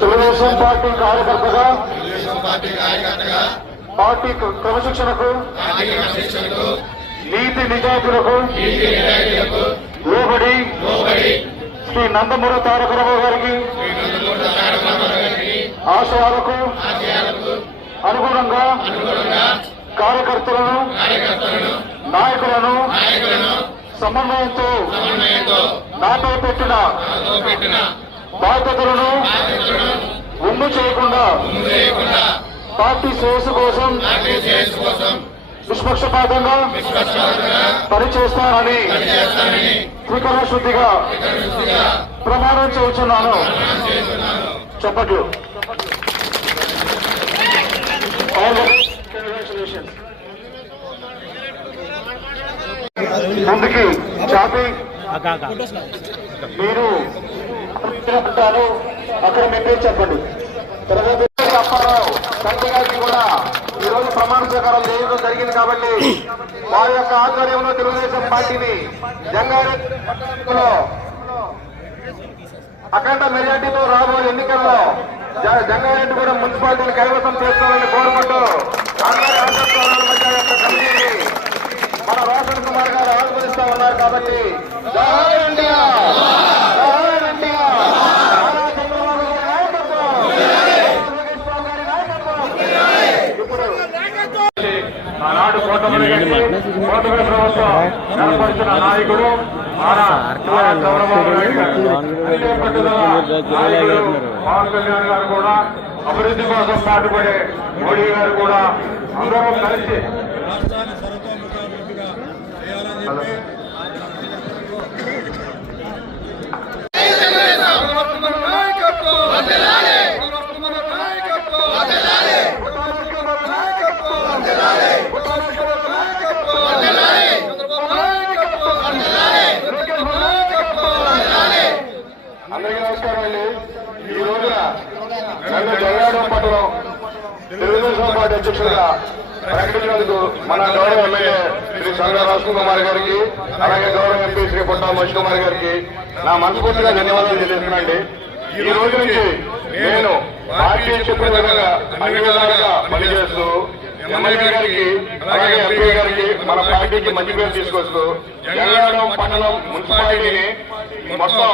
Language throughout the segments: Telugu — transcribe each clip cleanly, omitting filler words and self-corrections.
తెలుగుదేశం పార్టీ కార్యకర్తగా పార్టీ క్రమశిక్షణకు నీతి నిజాయితీలకు లోబడి శ్రీ నందమూరి తారక రామారావు గారికి ఆశయాలకు అనుగుణంగా కార్యకర్తలను నాయకులను సమన్వయంతో నాతో పెట్టిన బాధ్యతలను ఒమ్ము చేయకుండా పార్టీ శ్రేయస్సు కోసం నిష్పక్షపాతంగా పనిచేస్తానని త్రికరణ శుద్ధిగా ప్రమాణం చేస్తున్నాను. చెప్పట్లు. ముందుకి చాపి మీరు అంటారు అక్కడ మీ పేరు చెప్పండి. తర్వాత అప్పారావు సంజయ్ గారికి కూడా ఈ రోజు ప్రమాణ స్వీకారం చేయడం జరిగింది కాబట్టి వారి యొక్క ఆధ్వర్యంలో తెలుగుదేశం పార్టీని జంగారెడ్డిలో అఖండ మెజార్టీతో రాబోయే ఎన్నికల్లో జంగారెడ్డి కూడా మున్సిపాలిటీని కైవసం చేసుకోవాలని కోరుకుంటూ అందరి ఆధ్వర్యంలో మధ్య యొక్క కమిటీని మన రోషన్ కుమార్ గారు ఆహ్వానిస్తా ఉన్నారు కాబట్టి ఆనాడు కోటమిని ప్రభుత్వం ఏర్పరిచిన నాయకుడు చంద్రబాబు నాయుడు పవన్ కళ్యాణ్ గారు కూడా అభివృద్ధి కోసం పాటుపడే మోడీ గారు కూడా అందరూ కలిసి అందరికీ నమస్కారం అండి. ఈ రోజున నన్ను జగడాడం పట్టణం తెలుగుదేశం పార్టీ అధ్యక్షులుగా ప్రకటించినందుకు మన గౌరవ ఎమ్మెల్యే శ్రీ సంగా రాజన్ కుమార్ గారికి, అలాగే గౌరవ ఎంపీ శ్రీ పొట్టా మహేష్ కుమార్ గారికి నా మనస్ఫూర్తిగా ధన్యవాదాలు తెలియజేస్తున్నానండి. ఈ రోజు నుంచి నేను పార్టీ చెప్పిన విధంగా అన్ని విధాలుగా పనిచేస్తూ ఎమ్మెల్యే గారికి అలాగే ఎంపీ గారికి మన పార్టీకి మంచి పేరు తీసుకొస్తూ జగడాడం పట్టణం మున్సిపాలిటీని మొత్తం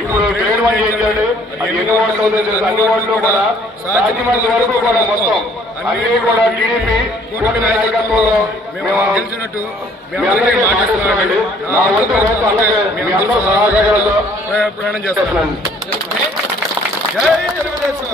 ఇప్పుడు గ్రేడ్ 1 చేశాడు. అది ఎన్ని ఓట్లు అవుతుంది, అన్ని ఓట్లు కూడా సాధ్యమైనంత వరకు కూడా మొత్తం అన్ని కూడా టీడీపీ కూటమి నాయకత్వంలో మేము గెలిచినట్టు మేమందరికీ మాట్లాడుతున్నామండి. నా వంతు అలాగే మీ అందరూ సహకారాలతో ప్రయాణం చేస్తున్నాను. జై తెలుగుదేశం.